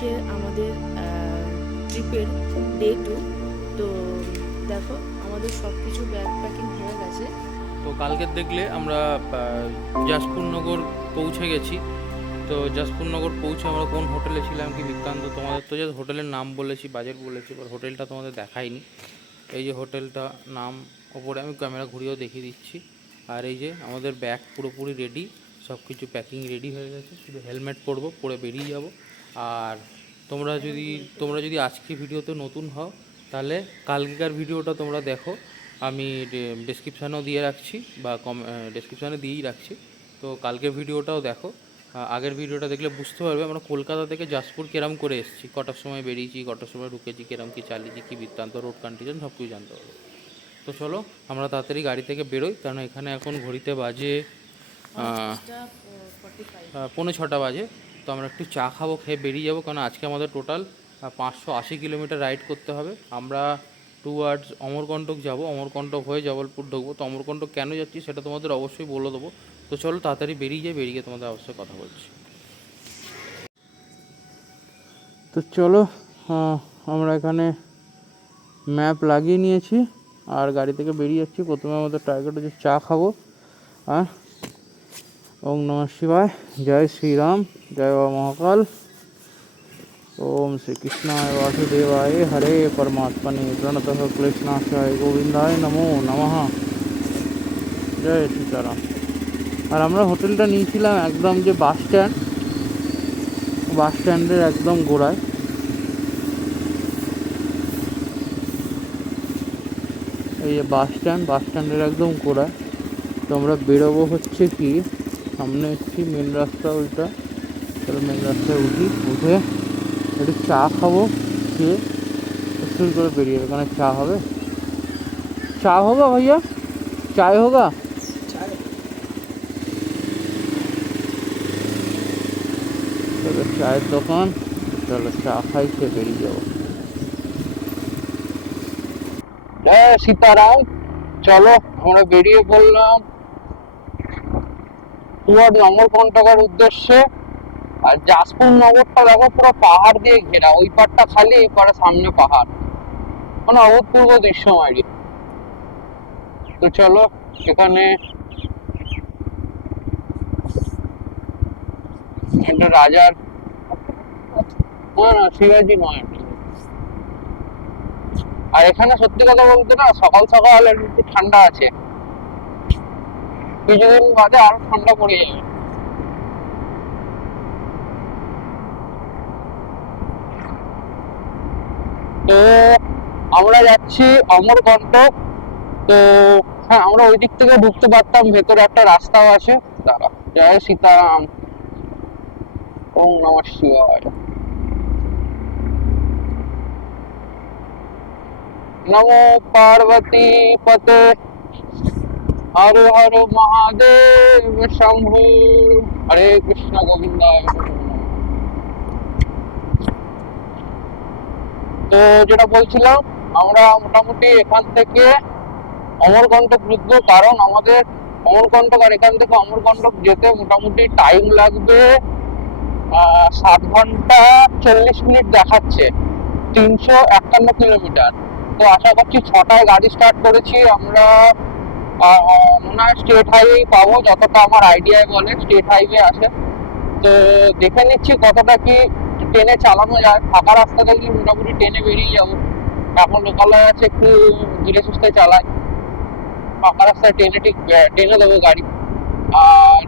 আজকে আমাদের ট্রিপের ডে 2। তো দেখো আমাদের সব কিছু ব্যাগ প্যাকিং হয়ে গেছে। তো কালকে দেখলে আমরা জাসপুরনগর পৌঁছে গেছি। তো জাসপুরনগর পৌঁছে আমরা কোন হোটেলে ছিলাম কি বৃত্তান্ত তোমাদের তো যে হোটেলের নাম বলেছি, বাজেট বলেছি, এবার হোটেলটা তোমাদের দেখাইনি। এই যে হোটেলটা নাম ওপরে আমি ক্যামেরা ঘুরিয়েও দেখিয়ে দিচ্ছি। আর এই যে আমাদের ব্যাগ পুরোপুরি রেডি, সব কিছু প্যাকিং রেডি হয়ে গেছে, শুধু হেলমেট পরবো, পরে বেরিয়ে যাব। আর তোমরা যদি আজকে ভিডিওতে নতুন হও তাহলে কালকেকার ভিডিওটা তোমরা দেখো, আমি ডেসক্রিপশানেও দিয়ে রাখছি বা ডেসক্রিপশানে দিয়েই রাখছি। তো কালকের ভিডিওটাও দেখো, আগের ভিডিওটা দেখলে বুঝতে পারবে আমরা কলকাতা থেকে জাসপুর কেরাম করে এসেছি, কটার সময় বেরিয়েছি, কটার সময় ঢুকেছি, কেরাম কী চালিয়েছি, কী বৃত্তান্ত, রোড কন্ডিশন সব কিছু জানতে পারবো। তো চলো আমরা তাড়াতাড়ি গাড়ি থেকে বেরোই, কারণ এখানে এখন ঘড়িতে বাজে 5:45 বাজে। তো আমরা একটু চা খাবো, খেয়ে বেরিয়ে যাবো, কারণ আজকে আমাদের টোটাল 580 কিলোমিটার রাইড করতে হবে। আমরা টুয়ার্ডস অমরকণ্টক যাব, অমরকণ্টক হয়ে জবলপুর ঢুকবো। তো অমরকণ্টক কেন যাচ্ছি সেটা তোমাদের অবশ্যই বলে দেবো। তো চলো তাড়াতাড়ি বেরিয়ে যাই, বেরিয়ে তোমাদের অবশ্যই কথা বলছি। তো চলো, আমরা এখানে ম্যাপ লাগিয়ে নিয়েছি আর গাড়ি থেকে বেরিয়ে যাচ্ছি। প্রথমে আমাদের টার্গেট হচ্ছে চা খাবো। ওম নমঃ শিবায়, জয় শ্রীরাম, জয় বাবা মহাকাল, ओम श्री कृष्णाय वासुदेवाय हरे परमात्मने प्रणतः क्लेशनाशाय गोविंदाय नमो नमः, জয় সীতারাম। আর আমরা হোটেলটা নিয়েছিলাম একদম যে বাস স্ট্যান্ডের একদম গোড়ায়। এই যে বাস স্ট্যান্ডের একদম গোড়ায়। তো আমরা বেরোবো হচ্ছে কি, সামনে একটি মেন রাস্তা, ওইটা চলো মেন রাস্তায় উঠে একটু চা খাবো, খেয়ে শুরু করে বেরিয়ে এখানে চা হবে। চা হোগা ভাইয়া, চাय होगा? চলো চায়ের দোকান, চলো চা খাই, খেয়ে বেরিয়ে যাবো। জয় সীতারাম। চলো আমরা বেরিয়ে পড়লাম অমরকণ্টকের উদ্দেশ্যে। আর জাসপুর নগরটা দেখো পুরো পাহাড় দিয়ে ঘেরা, ওই পাড়টা খালি, এই পাড়ে সামনে পাহাড়, মানে অভূতপূর্ব দৃশ্যময়। তো চলো এখানে একটা রাজার, না শিবাজি নয়, আর এখানে সত্যি কথা বলতে না সকাল সকাল একটু ঠান্ডা আছে, কিছুদিন বাদে আরো ঠান্ডা পড়ে যাবে। তো আমরা যাচ্ছি অমরকণ্টক। তো হ্যাঁ, আমরা ওই দিক থেকে ঢুকতে পারতাম, ভেতরে একটা রাস্তাও আছে। দাঁড়া, জয় সীতারাম, ওম নমঃ শিবায়, নমো পার্বতী পতে, হর হর মহাদেব শম্ভু, হরে কৃষ্ণ গোবিন্দায়। তো যেটা বলছিলাম, আমরা মোটামুটি এখান থেকে অমরকণ্টক ঢুকবো, কারণ আমাদের অমরকণ্টক আর এখান থেকে অমরকণ্টক যেতে মোটামুটি টাইম লাগবে 7 ঘন্টা 40 মিনিট দেখাচ্ছে, 351 কিলোমিটার। তো আশা করছি 6টায় গাড়ি স্টার্ট করেছি আমরা, মনে হয় স্টেট হাইওয়ে পাবো, যতটা আমার আইডিয়ায় বলে স্টেট হাইওয়ে আছে। তো দেখে নিচ্ছি কতটা কি ট্রেনে চালানো যায়। ফাঁকা রাস্তা থাকলে মোটামুটি ট্রেনে বেরিয়ে যাবো। এখন লোকালয় আছে, একটু ধীরে সুস্থে চালায়, ফাঁকা রাস্তায় ট্রেনে দেবো গাড়ি। আর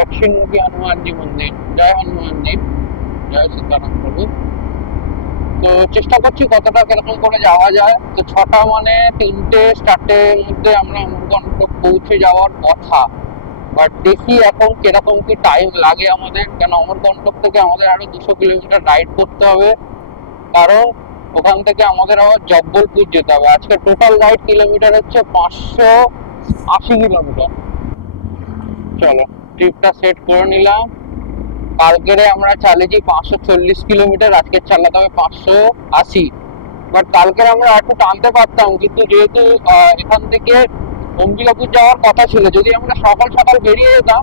দক্ষিণমুখী হনুমানজি মন্দির, জয় হনুমানজি, জয় সীতারাম প্রভু। তো চেষ্টা করছি কতটা কিরকম করে যাওয়া যায়। তো 6টা মানে 3টে-4টের মধ্যে আমরা অমরকণ্টক পৌঁছে যাওয়ার কথা, বাট দেখি এখন কিরকম কি টাইম লাগে আমাদের, কেন অমরকণ্টক থেকে আমাদের আরো 200 কিলোমিটার রাইড করতে হবে, কারণ ওখান থেকে আমাদের আবার জব্বলপুর যেতে হবে। আজকে টোটাল রাইড কিলোমিটার হচ্ছে 580 কিলোমিটার। চলো ট্রিপটা সেট করে নিলাম। কালকেরে আমরা চালিয়েছি 540 কিলোমিটার, আজকে চালাতে হবে 580। বাট কালকের আমরা একটু টানতে পারতাম, কিন্তু যেহেতু এখান থেকে অম্বিকাপুর যাওয়ার কথা ছিল, যদি আমরা সকাল সকাল বেরিয়ে যেতাম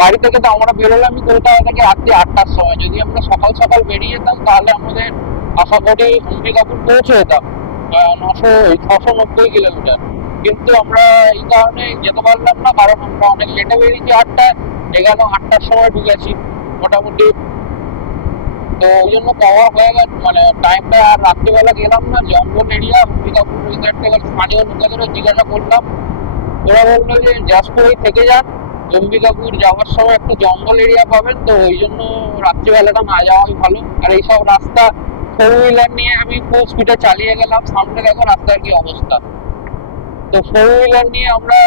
বাড়ি থেকে তো আমরা বেরোলামই কলকাতা থেকে রাত্রি 8টার সময়। যদি আমরা সকাল সকাল বেরিয়ে যেতাম তাহলে আমাদের আশা করি অম্বিকাপুর পৌঁছে যেতাম 690 কিলোমিটার। কিন্তু আমরা এই কারণে যেতে পারলাম না, কারণ আমরা অনেক লেটে বেরিয়েছি। 8টায়, এখানে 8টার সময় ঢুকেছি মোটামুটি। তো ওই জন্য কভার হয়ে গেল, মানে টাইমটা। আর রাত্রিবেলা গেলাম না, জঙ্গল এরিয়া অম্বিকাপুর ওই সাইড থেকে স্থানীয় লোকেদেরও জিজ্ঞাসা করলাম, ওরা বললো যে জাজপুরেই থেকে যান, অম্বিকাপুর যাওয়ার সময় একটু জঙ্গল এরিয়া পাবেন, তো ওই জন্য রাত্রিবেলাটা না যাওয়াই ভালো। আর এইসব রাস্তা 4 হুইলার নিয়ে আমি ফুল স্পিডে চালিয়ে গেলাম, সামনে দেখো রাস্তার কি অবস্থা। তো 4 হুইলার নিয়ে আমরা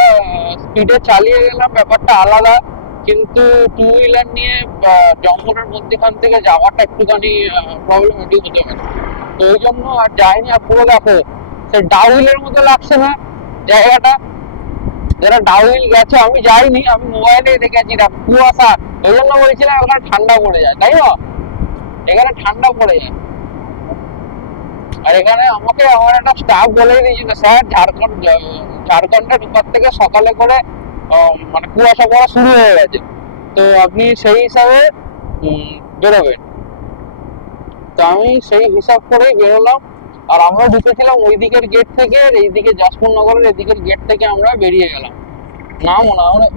স্পিডে চালিয়ে গেলাম, ব্যাপারটা আলাদা। কিন্তু 2 হুইলার নিয়ে জঙ্গলের মধ্যেখান থেকে যাওয়াটা একটুখানি প্রবলেমেটিক হতে পারে। তো ওই জন্য আর যাইনি। আর পুরো দেখো সে ডাউহিলের মতো লাগছে না জায়গাটা? যারা ডাউহিল গেছে, আমি যাইনি, আমি মোবাইলে দেখেছি, কুয়াশা। ওই জন্য বলছিলাম এখানে ঠান্ডা পড়ে যায়, তাই না? এখানে ঠান্ডা পড়ে যায়। আর এখানে আমাকে আমার একটা স্টাফ বলে দিয়েছিল, স্যার ঝাড়খণ্ডে ঢোকার থেকে সকালে করে মানে কুয়াশা পড়া শুরু হয়ে গেছে, তো আপনি সেই হিসাবে বেরোবেন। তো আমি সেই হিসাব করেই বেরোলাম। আর আমরা ঢুকেছিলাম ওই দিকের গেট থেকে, আর এইদিকে জাসপুর নগরের এদিকের গেট থেকে আমরা বেরিয়ে গেলাম। না মনে হয়,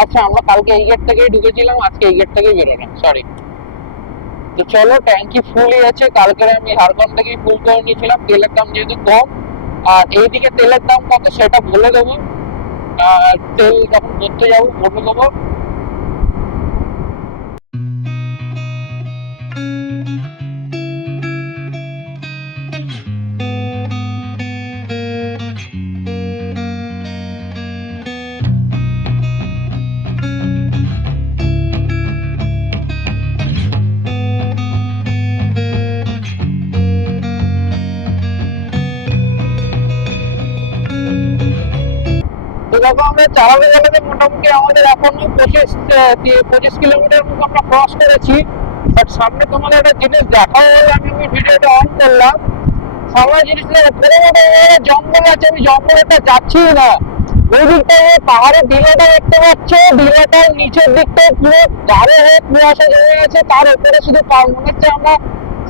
আচ্ছা আমরা কালকে এই গেট থেকেই ঢুকেছিলাম, আজকে এই গেট থেকেই বেরোলাম, সরি। তো চলো, ট্যাঙ্কি ফুলই আছে। কালকে আমি ঝাড়খণ্ড থেকেই ফুল করে নিয়েছিলাম, তেলের দাম যেহেতু কম। আর এইদিকে তেলের দাম কত সেটা বলে দেবো, তেল যখন ভরতে যাবো বলে দেবো। তো দেখো আমরা চালাতে চালাতে মোটামুটি আমাদের এখন 25 কিলোমিটার মতো আমরা ক্রস করেছি। বাট সামনে তোমাদের একটা জিনিস দেখাও বলে আমি ভিডিওটা অন করলাম। সামনে জিনিসটা পুরো জঙ্গল আছে, আমি জঙ্গলটা যাচ্ছি না। ওই দিকটা পাহাড়ের ঢিলেটা দেখতে পাচ্ছে, ঢিলেটার নিচের দিকটা পুরো গাঢ় হয়ে কুয়াশা জমে গেছে, তার উপরে শুধু মনে হচ্ছে আমরা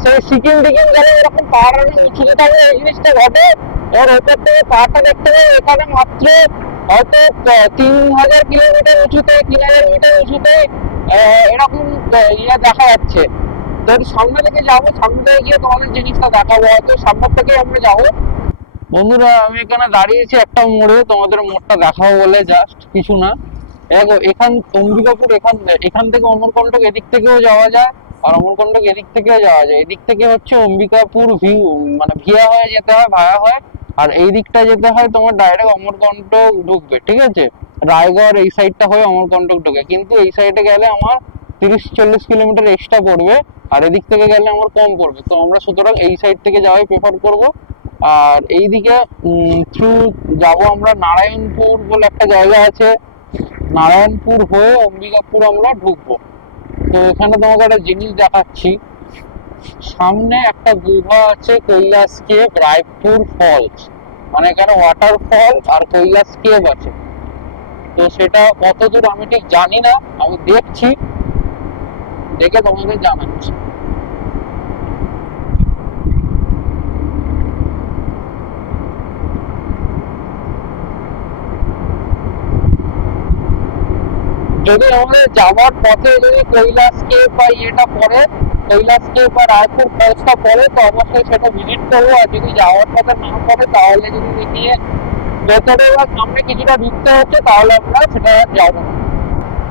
সেই সিকিম টিকিম গেলে এরকম পাহাড়ের উঁচুতে থাকলে এই জিনিসটা ঘটে। ওর ওপর থেকে পাহাড়টা দেখতে পাই, এখানে মাত্র হয়তো 3000 কিলোমিটার উঁচুতে, 3000 মিটার উঁচুতে এরকম ইয়ে দেখা যাচ্ছে। তো সামনে থেকে যাবো, সামনে থেকে গিয়ে তোমাদের জিনিসটা দেখাবো, হয়তো সামনের থেকে আমরা যাবো। বন্ধুরা আমি এখানে দাঁড়িয়েছি একটা মোড়ে, তোমাদের মোড়টা দেখাবো বলে, জাস্ট কিছু না। এখান অম্বিকাপুর এখান থেকে অমরকণ্টক এদিক থেকেও যাওয়া যায়, আর অমরকণ্টক এদিক থেকেও যাওয়া যায়। এদিক থেকে হচ্ছে অম্বিকাপুর মানে ভিয়া হয়ে যেতে হয়, ভায়া হয়। আর এই দিকটা যেতে হয় তোমার ডাইরেক্ট অমরকণ্টক ঢুকবে, ঠিক আছে? রায়গড় এই সাইডটা হয়ে অমরকণ্টক ঢুকে, কিন্তু এই সাইডে গেলে আমার 30-40 কিলোমিটার এক্সট্রা পড়বে, আর এদিক থেকে গেলে আমার কম পড়বে। তো আমরা সুতরাং এই সাইড থেকে যাওয়াই প্রেফার করব। আর এইদিকে থ্রু যাব আমরা নারায়ণপুর বলে একটা জায়গা আছে, নারায়ণপুর হয়ে অম্বিকাপুর আমরা ঢুকবো। তো এখানে তোমাকে একটা জিনিস দেখাচ্ছি, সামনে একটা গুহা আছে, কৈলাস কেভ, রায়পুর ফলস, মানে এখানে ওয়াটারফল আর কৈলাস কেভ আছে। তো সেটা কতদূর আমি ঠিক জানি না, আমি দেখছি, দেখে তোমাদের জানাচ্ছি। যদি আমাদের যাওয়ার পথে যদি কৈলাস কেভ বা ইয়েটা পড়ে, কৈলাস কেভ বা রায়পুর ফলসটা পড়ে, তো অবশ্যই সেটা ভিজিট করবো। আর যদি যাওয়ার পথে না পড়ে, তাহলে যদি দেখিয়ে ভেতরে বা সামনে কিছুটা ঢুকতে হচ্ছে, তাহলে আমরা সেটা যাবো না।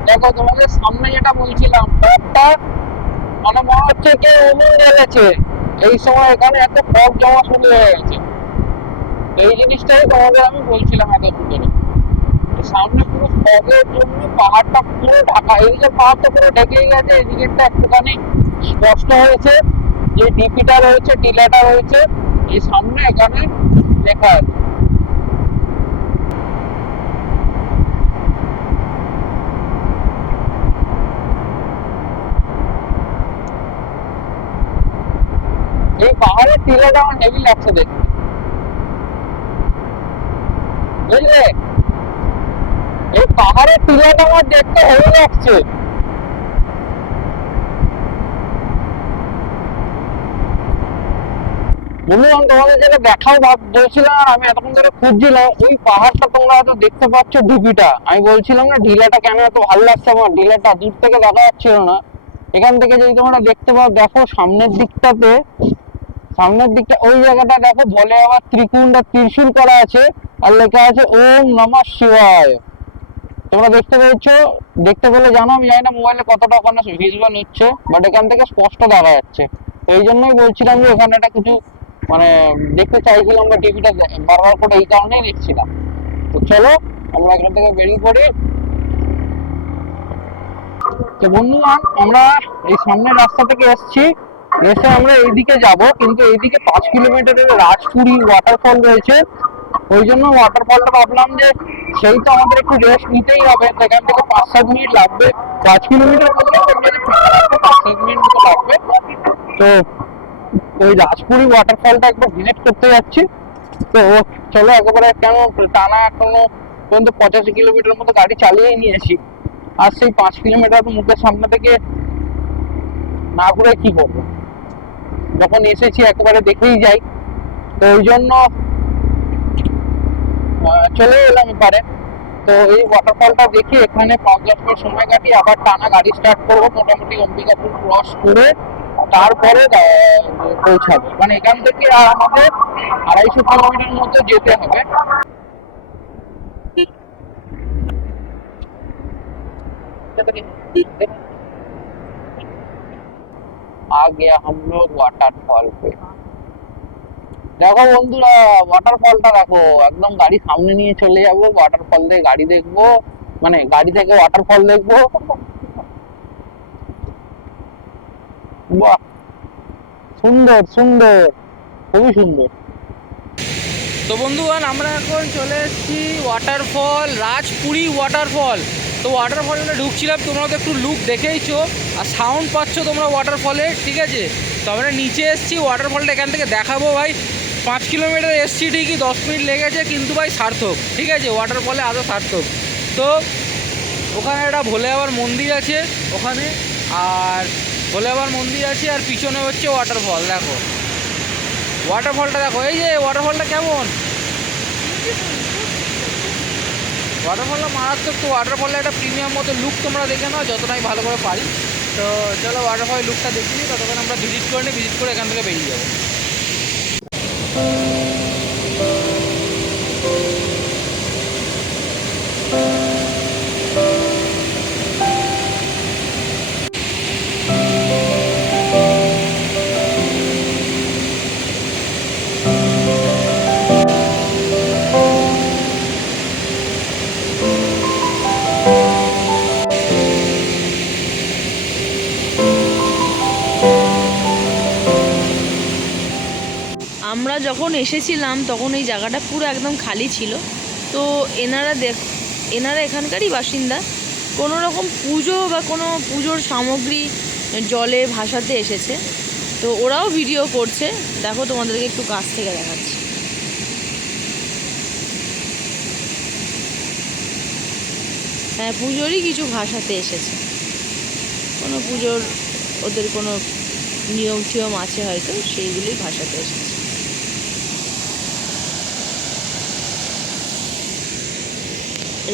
দেখো তোমাদের সামনে যেটা বলছিলাম, একটা মানে মনে হচ্ছে কেউ উনুন জ্বেলেছে, এই সময় এখানে এত ফগ জমা শুরু হয়ে গেছে। এই জিনিসটাই তোমাদের আমি বলছিলাম এতক্ষণ ধরে। সামনে পুরো ফগের জন্য পাহাড়টা পুরো ঢাকা, এইদিকে পাহাড়টা পুরো ঢেকে গেছে, এদিকেরটা একটুখানি স্পষ্ট হয়েছে, যে ডিপিটা রয়েছে, টিলাটা রয়েছে, এই সামনে এখানে লেখা আছে। এই পাহাড়ের টিলাটা আমার হেভি লাগছে দেখতে, বুঝলে? এই পাহাড়ের টিলাটা আমার দেখতে হেভি লাগছে। বন্ধুগণ তোমাদের যেটা দেখাও বলছিলাম, আমি এতক্ষণ ধরে খুঁজছিলাম ওই পাহাড়টা, তোমরা হয়তো দেখতে পাচ্ছ ঢিপিটা। আমি বলছিলাম না ঢিলাটা কেন এত ভালো লাগছে আমার, ঢিলাটা দূর থেকে দেখা যাচ্ছিল না। এখান থেকে যদি তোমরা দেখতে পাও, দেখো সামনের দিকটা ওই জায়গাটা দেখো, বলে আবার ত্রিকুণ্ডা ত্রিশূল করা আছে আর লেখা আছে ওম নমঃ শিবায়। তোমরা দেখতে পেয়েছো, দেখতে পেলে জানো, আমি জানি না মোবাইলে কতটা ওখানে ভিজুয়াল হচ্ছে, বাট এখান থেকে স্পষ্ট দেখা যাচ্ছে। তো এই জন্যই বলছিলাম যে ওখানে একটা কিছু মানে দেখতে চাইছিলাম, বা টিভিটা বারবার করে এই কারণেই দেখছিলাম। তো চলো আমরা এখান থেকে বেরিয়ে পড়ি। তো বন্ধুগণ আমরা এই সামনের রাস্তা থেকে এসে আমরা এইদিকে যাব, কিন্তু এইদিকে 5 কিলোমিটারের রাজপুরি ওয়াটারফল রয়েছে। ওই জন্য ওয়াটারফলটা ভাবলাম যে সেই তো আমাদের একটু রেস্ট নিতেই হবে, সেখান থেকে 5-7 মিনিট লাগবে। 5 কিলোমিটার বললে 5-7 মিনিট মতো লাগবে। তো ওই রাজপুরি ওয়াটারফলটা একবার ভিজিট করতে যাচ্ছি। তো চলো একেবারে, কেন টানা এখনো পর্যন্ত 85 কিলোমিটার মতো গাড়ি চালিয়ে নিয়েছি, আর সেই 5 কিলোমিটার মুখের সামনে থেকে না ঘুরে কি করবো, যখন এসেছি একেবারে দেখেই যাই। তো ওই জন্য চলে এলাম এবারে। তো এই ওয়াটারফলটা দেখি, এখানে 5-10 মিনিট সময় কাটি, আবার টানা গাড়ি স্টার্ট করবো মোটামুটি অম্বিকাপুর ক্রস করে, তারপরে পৌঁছাবো। মানে এখান থেকে আমাদের 250 কিলোমিটার মতো যেতে হবে। आ गया हम लोग वाटरफॉल पे। দেখো বন্ধুরা, ওয়াটারফলটা দেখো, একদম গাড়ি সামনে নিয়ে চলে যাবো, ওয়াটারফল দিয়ে গাড়ি দেখবো, মানে গাড়ি থেকে ওয়াটারফল দেখবো। বাহ, সুন্দর সুন্দর, খুবই সুন্দর। তো বন্ধুগণ আমরা এখন চলে এসেছি ওয়াটারফল, রাজপুরি ওয়াটারফল। তো ওয়াটারফলটা ঢুকছিলাম, তোমরা তো একটু লুক দেখেইছো আর সাউন্ড পাচ্ছ তোমরা ওয়াটারফলের, ঠিক আছে। তো আমরা নিচে এসেছি, ওয়াটারফলটা এখান থেকে দেখাবো ভাই। 5 কিলোমিটার এসছি ঠিকই, 10 মিনিট লেগেছে, কিন্তু ভাই সার্থক, ঠিক আছে, ওয়াটারফলে আরও সার্থক। তো ওখানে একটা ভোলে বাবার মন্দির আছে ওখানে, আর ভোলে বাবার মন্দির আছে, আর পিছনে হচ্ছে ওয়াটারফল। দেখো ওয়াটারফলটা দেখো, এই যে ওয়াটারফলটা কেমন, ওয়াটারফলটা মারাত্মক। তো ওয়াটারফলের একটা প্রিমিয়াম মতো লুক তোমরা দেখে নাও, যতটাই ভালো করে পারি। তো চলো ওয়াটারফলের লুকটা দেখি নিই, ততক্ষণ আমরা ভিজিট করে নিই, ভিজিট করে এখান থেকে বেরিয়ে যাবো। আমরা যখন এসেছিলাম তখন এই জায়গাটা পুরো একদম খালি ছিল। তো এনারা এখানকারই বাসিন্দা, কোনো রকম পুজো বা কোনো পুজোর সামগ্রী জলে ভাসাতে এসেছে। তো ওরাও ভিডিও করছে, দেখো তোমাদেরকে একটু কাছ থেকে দেখাচ্ছি। হ্যাঁ, পুজোরই কিছু ভাসাতে এসেছে, কোনো পুজোর ওদের কোনো নিয়ম টিয়ম আছে হয়তো, সেইগুলোই ভাসাতে এসেছে।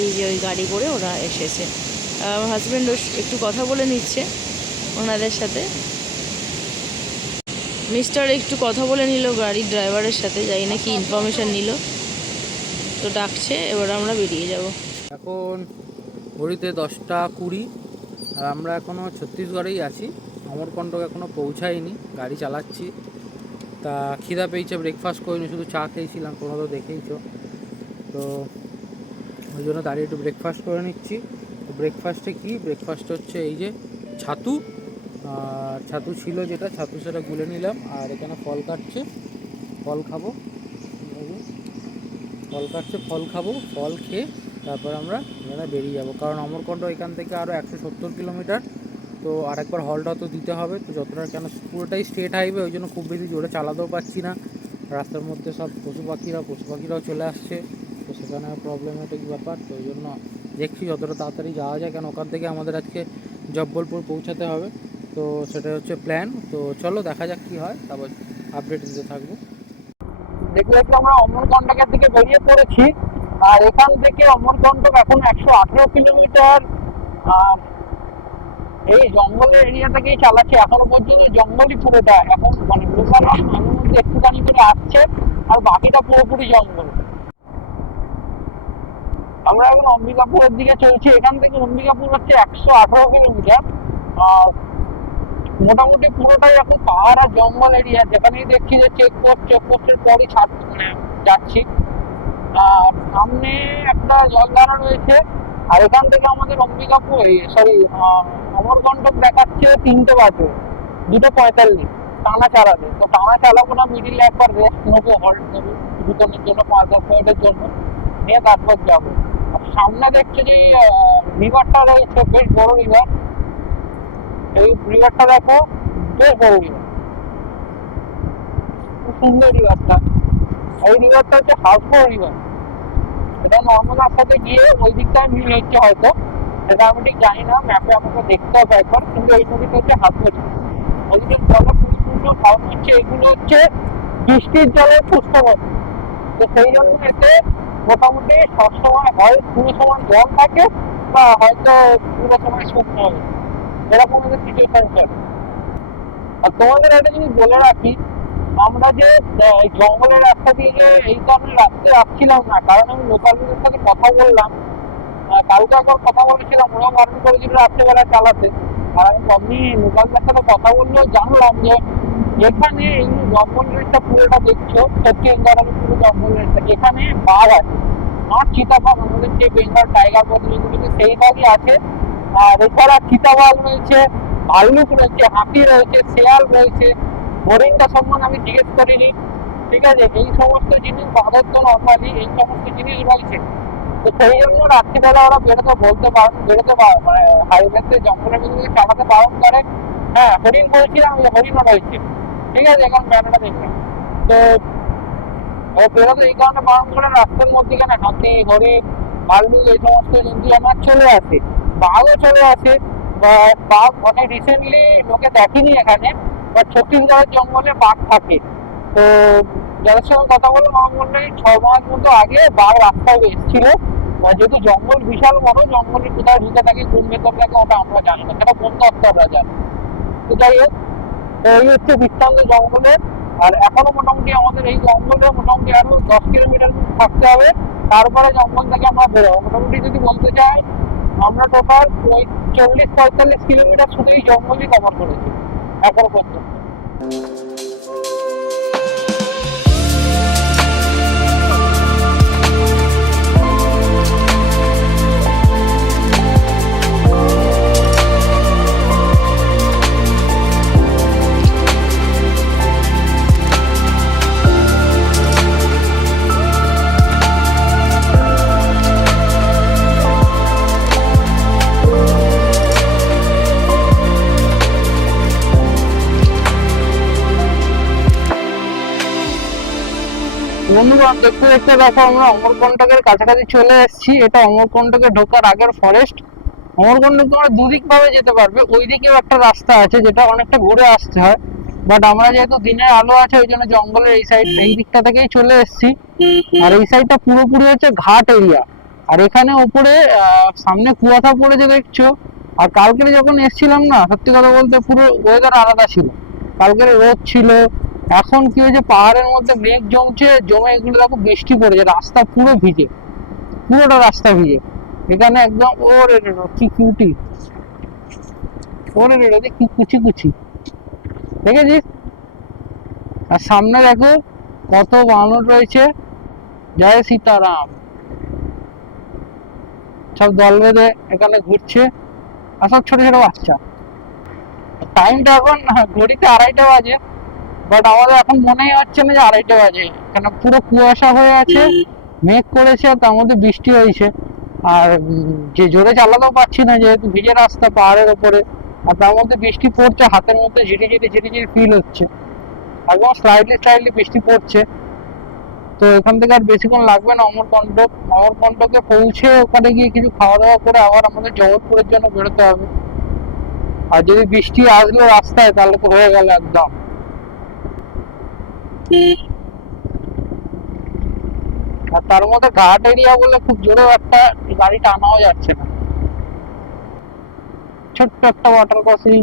এই যে ওই গাড়ি করে ওরা এসেছে, আমার হাজব্যান্ড একটু কথা বলে নিচ্ছে ওনাদের সাথে। মিস্টার একটু কথা বলে নিল গাড়ির ড্রাইভারের সাথে, জানি না কি ইনফরমেশান নিল, তো ডাকছে, এবার আমরা বেরিয়ে যাব। এখন ঘড়িতে 10টা 20, আর আমরা এখনও ছত্তিশগড়েই আছি, অমরকণ্টক এখনও পৌঁছাইনি, গাড়ি চালাচ্ছি। তা খিদা পেয়েছে, ব্রেকফাস্ট করিনি, শুধু চা খেয়েছিলাম, তোমরা তো দেখেইছো। তো ওই জন্য দাঁড়িয়ে একটু ব্রেকফাস্ট করে নিচ্ছি। তো ব্রেকফাস্টে কি, ব্রেকফাস্ট হচ্ছে এই যে ছাতু, আর ছাতু ছিল যেটা, ছাতু সেটা গুলে নিলাম, আর এখানে ফল কাটছে, ফল খাবো, ফল কাটছে, ফল খাবো, ফল খেয়ে তারপর আমরা এখানে বেরিয়ে যাব, কারণ অমরকণ্টক এখান থেকে আরও 170 কিলোমিটার। তো আরেকবার হলটা তো দিতে হবে, তো যতটা, কেন পুরোটাই স্টেট হাইওয়ে, ওই জন্য খুব বেশি জোরে চালাতেও পারছি না। রাস্তার মধ্যে সব পশু পাখিরাও চলে আসছে, তো সেখানে প্রবলেমেটিক ব্যাপার। তো ওই জন্য দেখছি যতটা তাড়াতাড়ি যাওয়া যায়, কেন ওখান থেকে আমাদের আজকে জব্বলপুর পৌঁছাতে হবে, তো সেটা হচ্ছে প্ল্যান। তো চলো দেখা যাক কী হয়, তারপর আপডেট দিতে থাকবো। দেখতে দেখতে আমরা অমরকণ্টকের দিকে বেরিয়ে পড়েছি। আর এখান থেকে অমরকণ্টক এখন 118 কিলোমিটার। আর এই জঙ্গলের এরিয়া থেকেই চালাচ্ছি, এখনো পর্যন্ত জঙ্গলই পুরোটা। এখন মানে লোকাল মাঝে মধ্যে একটুখানি করে আসছে, আর বাকিটা পুরোপুরি জঙ্গল। আমরা এখন অম্বিকাপুরের দিকে চলছি। এখান থেকে অম্বিকাপুর হচ্ছে 118 কিলোমিটার। আর মোটামুটি পুরোটাই এখন পাহাড় আর জঙ্গল এরিয়া। যেখানেই দেখছি যে চেকপোস্টের পরই যাচ্ছি। আর সামনে একটা জলধারা রয়েছে। আর এখান থেকে আমাদের অম্বিকাপুর অমরকণ্টক দেখাচ্ছে 3টে বাজে, 2:45 টানা চালাবে। তো টানা চালাবো না, মিডিলে একবার রেস্ট নেবো, হল্ট নেবো কিছুক্ষণের জন্য, 5-10 মিনিটের জন্য, নিয়ে তারপর যাবো। আর সামনে দেখছে যে রিভারটা রয়েছে, বেশ বড় রিভার। এই রিভারটা দেখো, বেশ বড় রিভার, খুব সুন্দর রিভারটা। এই রিভারটা হচ্ছে হাউসকোট রিভার। এটা নর্মাল রাস্তাতে গিয়ে ওই দিকটায় মিল হচ্ছে হয়তো, সেটা আমি ঠিক জানি না, ম্যাপে আমাকে দেখতে হবে একবার। কিন্তু এই নদীটা হচ্ছে হাউসকোট। ওইদিকে জলের পুষ্পগুলো খাওয়া হচ্ছে, এগুলো হচ্ছে বৃষ্টির জলের পুষ্পবন। তো সেই জন্য এতে মোটামুটি সবসময় হয় পুরো সময় জল থাকে, বা হয়তো পুরো সময় শুকনো হবে, এরকম একটা সিচুয়েশন চলে। আর তোমাদের একটা জিনিস বলে রাখি, আমরা যে জঙ্গলের রাস্তা দিয়ে যে এই কারণে রাস্তায় আসছিলাম না, কারণ আমি লোকালদের সাথে কথা বললাম। কালকে একবার কথা বলেছিলাম, ওরাও বারণ করেছিল রাত্রেবেলা চালাতে। আর আমি লোকালদের সাথে কথা বললেও জানলাম যে এখানে এই জঙ্গল রেটটা পুরোটা দেখছো, ছত্তিশগড় পুরো জঙ্গল রেটটা, এখানে বাঘ আছে, নট চিতাবাঘ, আমাদের যে বেঙ্গল টাইগার বলে যেগুলো সেই বাঘই আছে। আর এছাড়া চিতাবাঘ রয়েছে, ভাল্লুক রয়েছে, হাতি রয়েছে, শেয়াল রয়েছে, হরিণটা সম্মান আমি জিজ্ঞেস করিনি। ঠিক আছে, এই সমস্ত জিনিস বাঘের তো নর্মালি এই সমস্ত জিনিস রয়েছে। তো সেই জন্য রাত্রিবেলা ওরা বেরোতে মানে হাইওয়েতে জঙ্গলের ভিতরে চালাতে বারণ করে। হ্যাঁ, হরিণ বলছিলাম, হরিণও রয়েছে। ঠিক আছে, এখন ব্যাপারটা দেখলাম। তো ও বেরোতে এই কারণে বারণ করে, রাস্তার মধ্যেখানে হাতি, হরিণ, ভাল্লুক এই সমস্ত জন্তু আমার চলে আসে, বাঘও চলে আসে। বাঘ অনেক রিসেন্টলি লোকে দেখেনি এখানে, বা ছত্তিশগড়ের জঙ্গলে বাঘ থাকে। তো যাদের সঙ্গে কথা বললাম, আমার বললে 6 মাস মতো আগে বাঘ রাস্তায় এসেছিল। যেহেতু জঙ্গল বিশাল বড়, জঙ্গলে কোথায় ঢুকে থাকে, কোন ভেতর থাকে, ওটা আমরা জানি না, সেটা বন দপ্তররা জানে। তো যাই হোক, এই হচ্ছে বৃত্তান্ত জঙ্গলের। আর এখনো মোটামুটি আমাদের এই জঙ্গলে মোটামুটি আরো 10 কিলোমিটার থাকতে হবে, তারপরে জঙ্গল থেকে আমরা বেরোবো। মোটামুটি যদি বলতে চাই, আমরা টোটাল 40-45 কিলোমিটার শুধু এই জঙ্গলই কভার করেছি এখনো পর্যন্ত। বন্ধুরা, দেখতে দেখতে দেখো আমরা অমরকণ্টকের কাছাকাছি চলে এসেছি। এটা অমরকণ্টকে ঢোকার আগের ফরেস্ট। অমরকণ্টক তোমরা দুদিক ভাবে যেতে পারবে, ওই দিকেও একটা রাস্তা আছে যেটা অনেকটা ঘুরে আসতে হয়। বাট আমরা যেহেতু দিনের আলো আছে, ওই জন্য জঙ্গলের এই দিকটা থেকেই চলে এসেছি। আর এই সাইডটা পুরোপুরি হচ্ছে ঘাট এরিয়া। আর এখানে উপরে সামনে কুয়াশা পড়েছে দেখছো। আর কালকে যখন এসেছিলাম না, সত্যি কথা বলতে পুরো ওয়েদার আলাদা ছিল। কালকে রোদ ছিল। এখন কি হয়েছে, পাহাড়ের মধ্যে মেঘ জমে এগুলো দেখো বৃষ্টি পড়েছে, রাস্তা পুরো ভিজে, পুরোটা রাস্তা ভিজে। এখানে একদম ওরে কি কিউটি, ওরে কি কুচি কুচি, দেখেছিস? আর সামনে দেখো কত বানর রয়েছে, জয় সীতারাম, সব দল বেঁধে এখানে ঘুরছে। আর সব ছোট ছোট বাচ্চা। টাইমটা এখন ঘড়িতে 2:30 বাজে, বাট আমাদের এখন মনেই হচ্ছে না যে 2:30 বাজে, কেন পুরো কুয়াশা হয়ে আছে, মেঘ করেছে, তার মধ্যে বৃষ্টি হয়েছে। আর যে জোরে চালাতেও পারছি না, যেহেতু ভিজে রাস্তা পাহাড়ের ওপরে, আর তার মধ্যে বৃষ্টি পড়ছে, হাতের মধ্যে ঝিরিঝিরি ফিল হচ্ছে, একদম স্লাইডলি বৃষ্টি পড়ছে। তো এখান থেকে আর বেশিক্ষণ লাগবে না অমরকণ্টকে পৌঁছে ওখানে গিয়ে কিছু খাওয়া দাওয়া করে আবার আমাদের জবলপুরের জন্য বেরোতে হবে। আর যদি বৃষ্টি আসলো রাস্তায়, তাহলে তো হয়ে গেল একদম। আর তার মধ্যে ঘাট এরিয়া বলে খুব জোরেও একটা গাড়ি টানাও যাচ্ছে না। ছোট্ট একটা ওয়াটার ক্রসিং।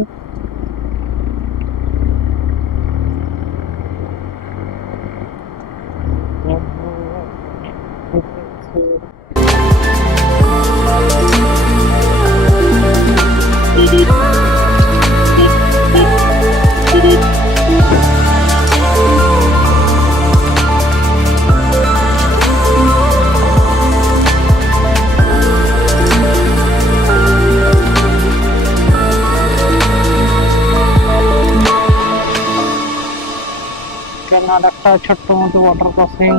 আর একটা ছোট্ট মতো ওয়াটার ক্রসিং,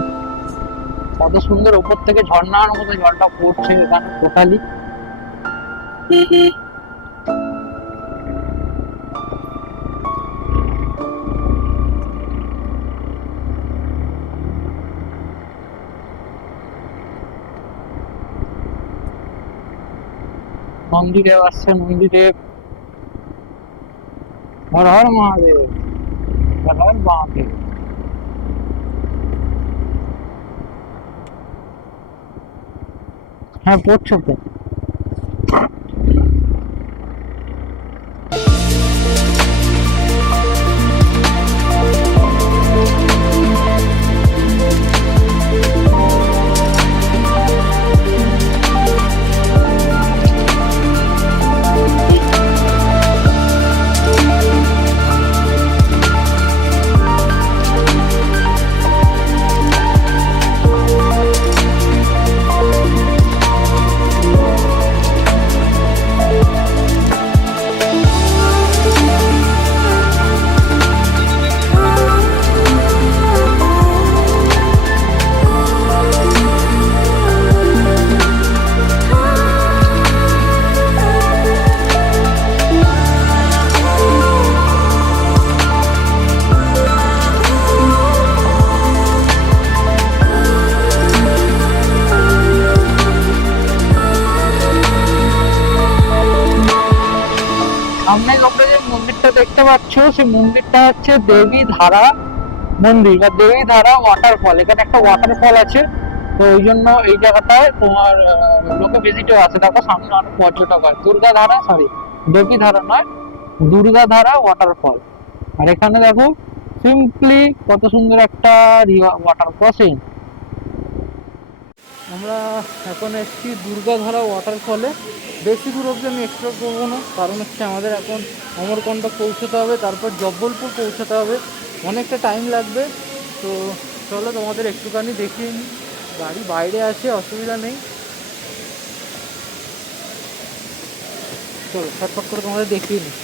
কত সুন্দর উপর থেকে ঝর্ণার মতো জলটা পড়ছে এখানে টোটালি। মন্দিরে আসছে, মন্দিরে হর হর মহাদেব, হর হর মহাদেব। হ্যাঁ পড়ছো তো। সামনে তোমরা যে মন্দিরটা দেখতে পাচ্ছ, সেই মন্দিরটা হচ্ছে দেবী ধারা মন্দির বা দেবী ধারা ওয়াটারফল। এখানে একটা ওয়াটারফল আছে, তো ওই জন্য এই জায়গাটায় তোমার লোকে ভিজিটও আছে। দেখো সামনে অনেক পর্যটক আছে। দেবী ধারা নয়, দুর্গা ধারা ওয়াটারফল। আর এখানে দেখো সিম্পলি কত সুন্দর একটা ওয়াটার ক্রসিং। আমরা এখন এসেছি দুর্গাধারা ওয়াটারফলে। বেশি দূর অবধি আমি এক্সপ্লোর করবো না, কারণ হচ্ছে আমাদের এখন অমরকণ্টক পৌঁছতে হবে, তারপর জব্বলপুর পৌঁছাতে হবে, অনেকটা টাইম লাগবে। তো চলো তোমাদের একটুখানি দেখিয়ে নিই। গাড়ি বাইরে আছে, অসুবিধা নেই, চলো ফটফট করে তোমাদের দেখিয়ে নিই।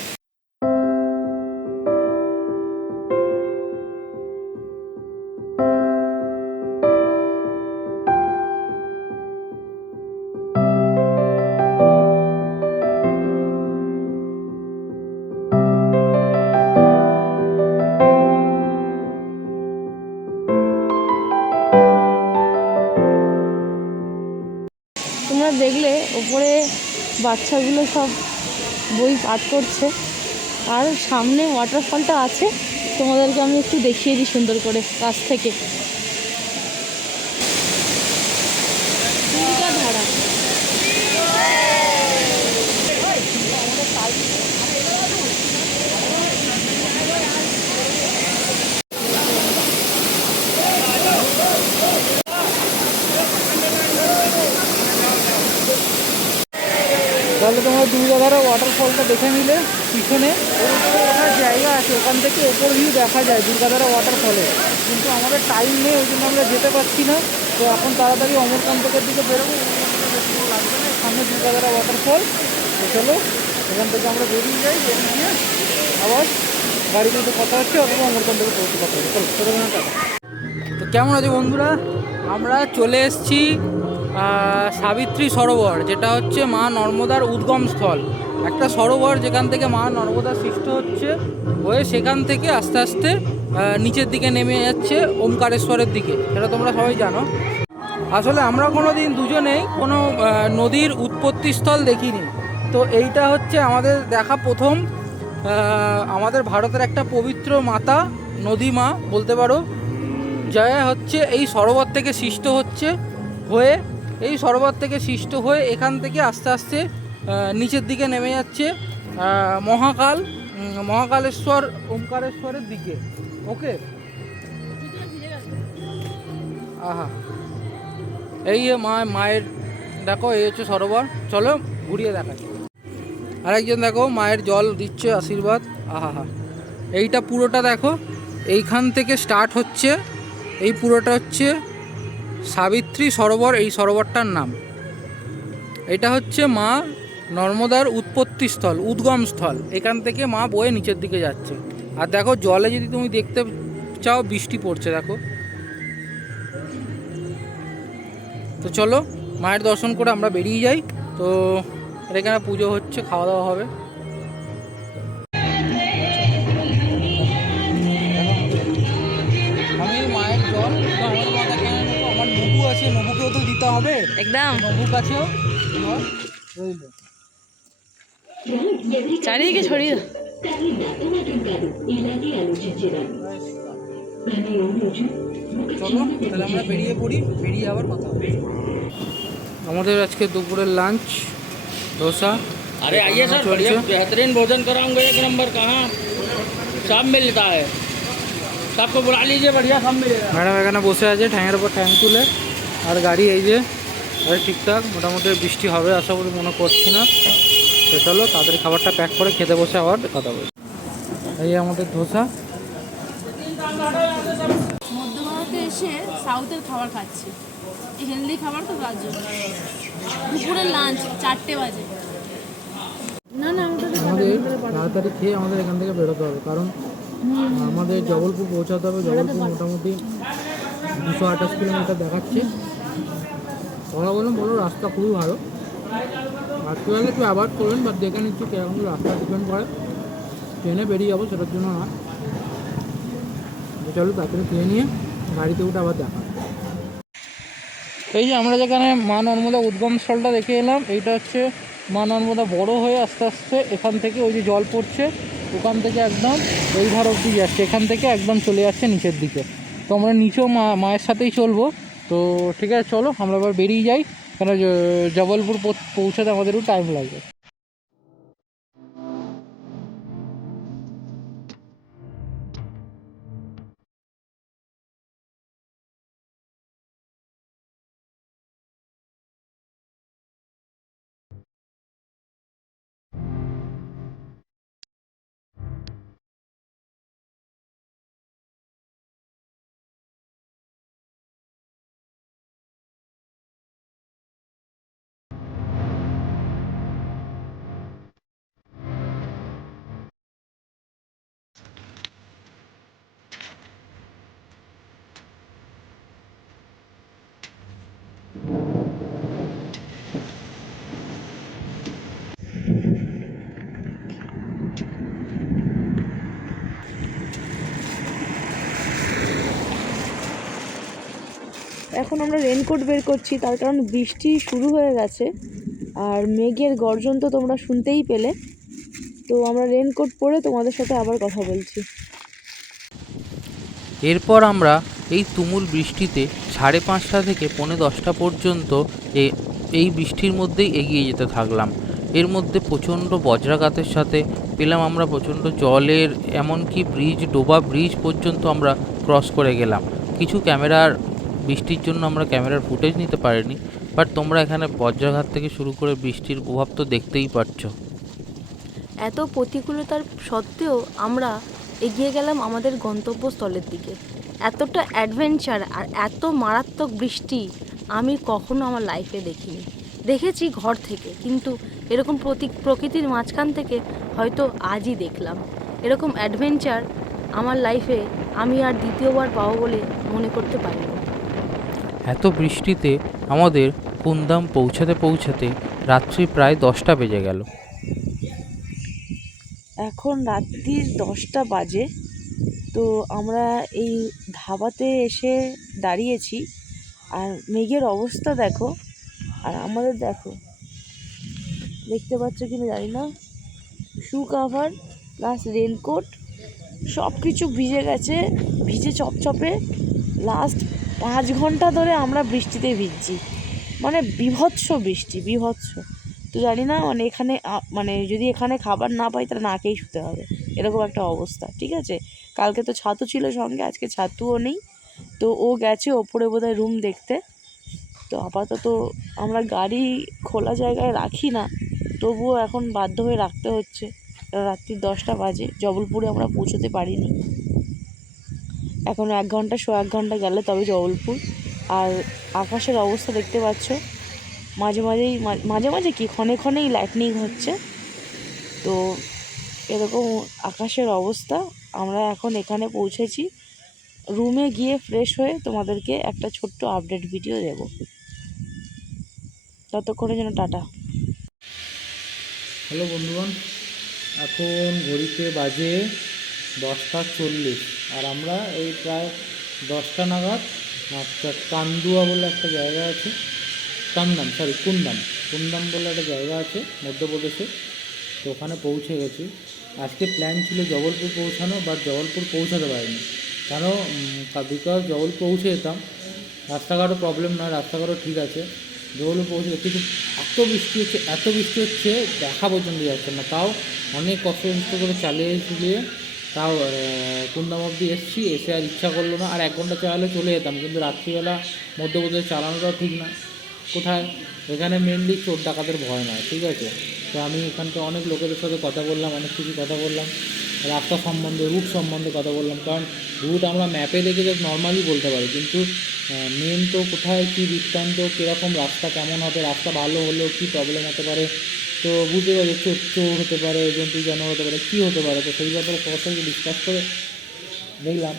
তোমরা দেখলে ওপরে বাচ্চাগুলো সব বই পাঠ করছে, আর সামনে ওয়াটারফলটা আছে। তোমাদেরকে আমি একটু দেখিয়ে দিই সুন্দর করে কাছ থেকে। দুর্গাধারা তাহলে তোমরা দুর্গাধারা ওয়াটারফলটা দেখে নিলে। পিছনে ওখানে জায়গা আছে, ওখান থেকে ওপর ভিউ দেখা যায় দুর্গাধারা ওয়াটারফলে, কিন্তু আমাদের টাইম নেই, ওই জন্য আমরা যেতে পারছি না। তো এখন তাড়াতাড়ি অমরকণ্টকের দিকে বেরোবো, লাগবে না, সামনে দুর্গাধারা ওয়াটারফল। তো চলো এখান থেকে আমরা বেরিয়ে যাই, বেরিয়ে গিয়ে আবার গাড়িতে তো কথা হচ্ছে, অথবা অমরকণ্টকে পৌঁছে কথা হবে। চলো চলো টাটা। তো কেমন আছে বন্ধুরা, আমরা চলে এসেছি সাবিত্রী সরোবর, যেটা হচ্ছে মা নর্মদার উদ্গম স্থল। একটা সরোবর যেখান থেকে মা নর্মদা সৃষ্ট হচ্ছে, হয়ে সেখান থেকে আস্তে আস্তে নিচের দিকে নেমে যাচ্ছে ওমকারেশ্বরের দিকে, সেটা তোমরা সবাই জানো। আসলে আমরা কোনো দিন দুজনেই কোনো নদীর উৎপত্তিস্থল দেখিনি, তো এইটা হচ্ছে আমাদের দেখা প্রথম। আমাদের ভারতের একটা পবিত্র মাতা, নদী মা বলতে পারো। জয়া হচ্ছে এই সরোবর থেকে সৃষ্ট হচ্ছে হয়ে এই সরোবর থেকে সৃষ্ট হয়ে এখান থেকে আস্তে আস্তে নিচের দিকে নেমে যাচ্ছে মহাকালেশ্বর ওমকারেশ্বরের দিকে। ওকে, আহা, এই যে মায়ের দেখো, এই হচ্ছে সরোবর। চলো ঘুরিয়ে দেখাই। আরেকজন দেখো মায়ের জল দিচ্ছে, আশীর্বাদ। আহা, এইটা পুরোটা দেখো, এইখান থেকে স্টার্ট হচ্ছে, এই পুরোটা হচ্ছে সাবিত্রী সরোবর। এই সরোবরটার নাম, এটা হচ্ছে মা নর্মদার উৎপত্তি স্থল, উদ্গম স্থল। এখান থেকে মা বয়ে নিচের দিকে যাচ্ছে। আর দেখো জলে যদি তুমি দেখতে চাও, বৃষ্টি পড়ছে দেখো। তো চলো মায়ের দর্শন করে আমরা বেরিয়ে যাই। তো এখানে পুজো হচ্ছে, খাওয়া দাওয়া হবে। আমি মায়ের জল আমার মাথা কেন নেবো, আমার নবু আছে, নবুকেও তো দিতে হবে। একদম নবু কাছেও রইল। চারিদিকে ছড়িয়ে দাও। চলো তাহলে আমরা বেরিয়ে পড়ি, বেরিয়ে আবার কথা হবে। আমাদের আজকে দুপুরের লাঞ্চ डोसा। अरे आइए सर, बढ़िया बेहतरीन भोजन कराऊंगा, एक नंबर। कहाँ सब मिलता है, सबको बुला लीजिए, बढ़िया सब मिलेगा। ম্যাডাম এখানে বসে আছে ঠ্যাঙের উপর ঠ্যাং তুলে, আর গাড়ি এই যে ঠিকঠাক। মোটামুটি বৃষ্টি হবে আশা করি, মনে করছি না। তো চলো তাদের খাবারটা প্যাক করে খেতে বসে আবার কথা বলি। এই আমাদের ধোসা। মধ্য ভারতে এসে সাউথের খাবার খাচ্ছি, হেলদি খাবার তো তার জন্য। দুপুরের লাঞ্চ 4টে বাজে। না না, আমাদের তাড়াতাড়ি খেয়ে আমাদের এখান থেকে বেরোতে হবে, কারণ আমাদের জবলপুর পৌঁছাতে হবে। জবলপুর মোটামুটি 228 কিলোমিটার দেখাচ্ছে। ওরা বলো রাস্তা খুবই ভালো। আজকে গেলে একটু অ্যাভয়েড করবেন, বাট দেখে নিচ্ছি কীরকম রাস্তা ডিপেন্ড করে। ট্রেনে বেরিয়ে যাবো সেটার জন্য না। চলো তাড়াতাড়ি খেয়ে নিয়ে গাড়িতে উঠে আবার দেখা। এই যে আমরা যেখানে মা নর্মদা উদ্গম স্থলটা দেখে এলাম, এইটা হচ্ছে মা নর্মদা বড় হয়ে আস্তে আস্তে এখান থেকে ওই যে জল পড়ছে, ওখান থেকে একদম এই ধার অবধি যাচ্ছে, এখান থেকে একদম চলে যাচ্ছে নিচের দিকে। তো আমরা নিচেও মায়ের সাথেই চলবো। তো ঠিক আছে, চলো আমরা এবার বেরিয়ে যাই, কারণ জবলপুর পৌঁছাতে আমাদেরও টাইম লাগবে। এখন আমরা রেনকোট বের করছি, তার কারণ বৃষ্টি শুরু হয়ে গেছে আর মেঘের গর্জন তো তোমরা শুনতেই পেলে। তো আমরা রেনকোট পরে তোমাদের সাথে আবার কথা বলছি। এরপর আমরা এই তুমুল বৃষ্টিতে 5:30 থেকে 9:45 পর্যন্ত এই বৃষ্টির মধ্যেই এগিয়ে যেতে থাকলাম। এর মধ্যে প্রচণ্ড বজ্রাঘাতের সাথে পেলাম আমরা প্রচণ্ড জলের, এমনকি ডোবা ব্রিজ পর্যন্ত আমরা ক্রস করে গেলাম। কিছু বৃষ্টির জন্য আমরা ক্যামেরার ফুটেজ নিতে পারিনি, বাট তোমরা এখানে বজ্রাঘাত থেকে শুরু করে বৃষ্টির প্রভাব তো দেখতেই পাচ্ছ। এত প্রতিকূলতার সত্ত্বেও আমরা এগিয়ে গেলাম আমাদের গন্তব্যস্থলের দিকে। এতটা অ্যাডভেঞ্চার আর এত মারাত্মক বৃষ্টি আমি কখনো আমার লাইফে দেখিনি। দেখেছি ঘর থেকে, কিন্তু এরকম প্রকৃতির মাঝখান থেকে হয়তো আজই দেখলাম। এরকম অ্যাডভেঞ্চার আমার লাইফে আমি আর দ্বিতীয়বার পাবো বলে মনে করতে পারি না। এত বৃষ্টিতে আমাদের কুন্দাম পৌঁছাতে রাত্রি প্রায় 10টা বেজে গেল। এখন রাত্রির 10টা বাজে। তো আমরা এই ধাবাতে এসে দাঁড়িয়েছি, আর মেঘের অবস্থা দেখো, আর আমাদের দেখো, দেখতে পাচ্ছ কিনা জানি না, শু কাভার প্লাস রেনকোট সব কিছু ভিজে গেছে, ভিজে চপচপে। লাস্ট 5 ঘন্টা ধরে আমরা বৃষ্টিতে ভিজছি, মানে বীভৎস বৃষ্টি, বীভৎস। তো জানি না মানে এখানে মানে যদি এখানে খাবার না পাই তাহলে না খেয়েই শুতে হবে, এরকম একটা অবস্থা। ঠিক আছে, কালকে তো ছাতু ছিল সঙ্গে, আজকে ছাতুও নেই। তো ও গেছে ওপরে বোধহয় রুম দেখতে। তো আপাতত আমরা গাড়ি খোলা জায়গায় রাখি না, তবুও এখন বাধ্য হয়ে রাখতে হচ্ছে। রাত্রি 10টা বাজে, জবলপুরে আমরা পৌঁছতে পারিনি এখনও, 1 ঘন্টা 1.5 ঘন্টা গেলে তবে জবলপুর। আর আকাশের অবস্থা দেখতে পাচ্ছ, মাঝে মাঝে কি ক্ষণে ক্ষণেই লাইটনিং হচ্ছে। তো এরকম আকাশের অবস্থা। আমরা এখন এখানে পৌঁছেছি, রুমে গিয়ে ফ্রেশ হয়ে তোমাদেরকে একটা ছোট্ট আপডেট ভিডিও দেব। ততক্ষণের জন্য টাটা। হ্যালো বন্ধুগণ, এখন ঘড়িতে বাজে 10টা 40, আর আমরা এই প্রায় 10টা নাগাদ একটা কান্দুয়া বলে একটা জায়গা আছে, কুন্দাম বলে একটা জায়গা আছে মধ্যপ্রদেশে। তো ওখানে পৌঁছে গেছি। আজকে প্ল্যান ছিল জবলপুর পৌঁছানো, বাট জবলপুর পৌঁছাতে পারিনি। কেন? বিকজ জবলপুর পৌঁছে যেতাম, রাস্তাঘাটও প্রবলেম নয়, রাস্তাঘাটও ঠিক আছে, জবলপুর পৌঁছে গেছি। কিন্তু এত বৃষ্টি হচ্ছে দেখা পর্যন্ত যাচ্ছে না। তাও অনেক কষ্ট করে চালিয়ে গিয়ে তাও কুন্দাম অবধি এসে আর ইচ্ছা করলো না। আর 1 ঘন্টা চালালে চলে যেতাম, কিন্তু রাত্রিবেলা মধ্যপ্রদেশে চালানোটাও ঠিক না। কোথায়? এখানে মেনলি চোর ডাকাতের ভয় নয়, ঠিক আছে। তো আমি এখানকার অনেক লোকেদের সাথে কথা বললাম, অনেক কিছু কথা বললাম, রাস্তা সম্বন্ধে, রুট সম্বন্ধে কথা বললাম। কারণ রুট আমরা ম্যাপে দেখে জাস্ট নর্মালি বলতে পারি, কিন্তু মেন তো কোথায় কী বৃত্তান্ত, কীরকম রাস্তা, কেমন হবে, রাস্তা ভালো হলেও কী প্রবলেম হতে পারে, তো বুঝতে পারি। চোর হতে পারে, জন্তু জানোয়ার হতে পারে, কী হতে পারে। তো সেই ব্যাপারে সবার সঙ্গে ডিসকাস করে দেখলাম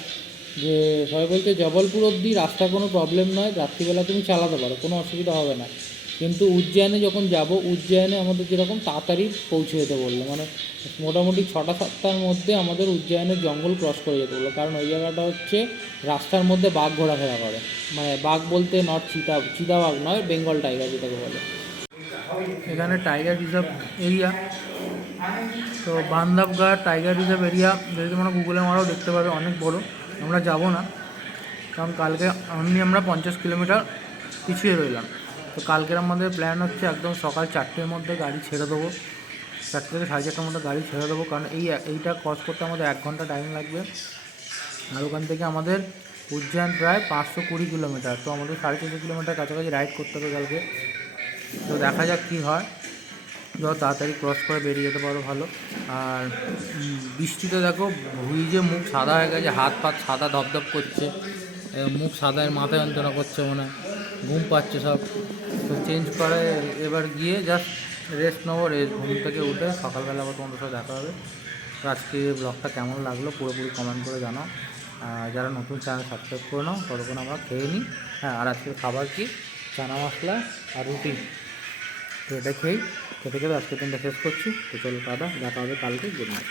যে সবাই বলছে জবলপুর অবধি রাস্তা কোনো প্রবলেম নয়, রাত্রিবেলা তুমি চালাতে পারো, কোনো অসুবিধা হবে না। কিন্তু উজ্জয়নে যখন যাব, উজ্জয়নে আমাদের যেরকম তাড়াতাড়ি পৌঁছে যেতে বললো, মানে মোটামুটি 6টা-7টার মধ্যে আমাদের উজ্জয়নের জঙ্গল ক্রস করে যেতে বললো। কারণ ওই জায়গাটা হচ্ছে রাস্তার মধ্যে বাঘ ঘোরাফেরা করে, মানে বাঘ বলতে নট চিতাবাঘ নয়, বেঙ্গল টাইগার যেটাকে বলে। এখানে টাইগার রিজার্ভ এরিয়া, তো বান্ধবগড় টাইগার রিজার্ভ এরিয়া যদি তোমরা গুগলে মারাও দেখতে পাবে, অনেক বড়। আমরা যাব না, কারণ কালকে অনলি আমরা 50 কিলোমিটার পিছিয়ে রইলাম। তো কালকের আমাদের প্ল্যান হচ্ছে একদম সকাল 4টের মধ্যে গাড়ি ছেড়ে দেবো, 4টে থেকে 4:30টার মধ্যে গাড়ি ছেড়ে দেবো। কারণ এইটা ক্রস করতে আমাদের 1 ঘন্টা টাইম লাগবে। আর ওখান থেকে আমাদের উজ্জয়ন প্রায় 520 কিলোমিটার, তো আমাদের 450 কিলোমিটার কাছাকাছি রাইড করতে হবে কালকে। তো দেখা যাক কী হয়, যত তাড়াতাড়ি ক্রস করে বেরিয়ে যেতে পারো ভালো। আর বৃষ্টিতে দেখো ভিজে মুখ সাদা হয়ে গেছে, হাত পা সাদা ধপধপ করছে, মুখ সাদা, মাথায় যন্ত্রণা করছে, মনে ঘুম পাচ্ছে সব। তো চেঞ্জ করে এবার গিয়ে জাস্ট রেস্ট নেবো, ঘুম থেকে উঠে সকালবেলা আবার তোমাদের সাথে দেখা হবে। তো আজকে ব্লগটা কেমন লাগলো পুরোপুরি কমেন্ট করে জানাও। যারা নতুন চ্যানেল সাবস্ক্রাইব করে নাও, ততক্ষণ আমরা খেয়ে নিই। হ্যাঁ, আর আজকের খাবার কি? চানা মশলা আর রুটি। তো এটা খেতে খেতে আজকের দিনটা শেষ করছি। তো চলো টাটা, দেখা হবে কালকে। Good night.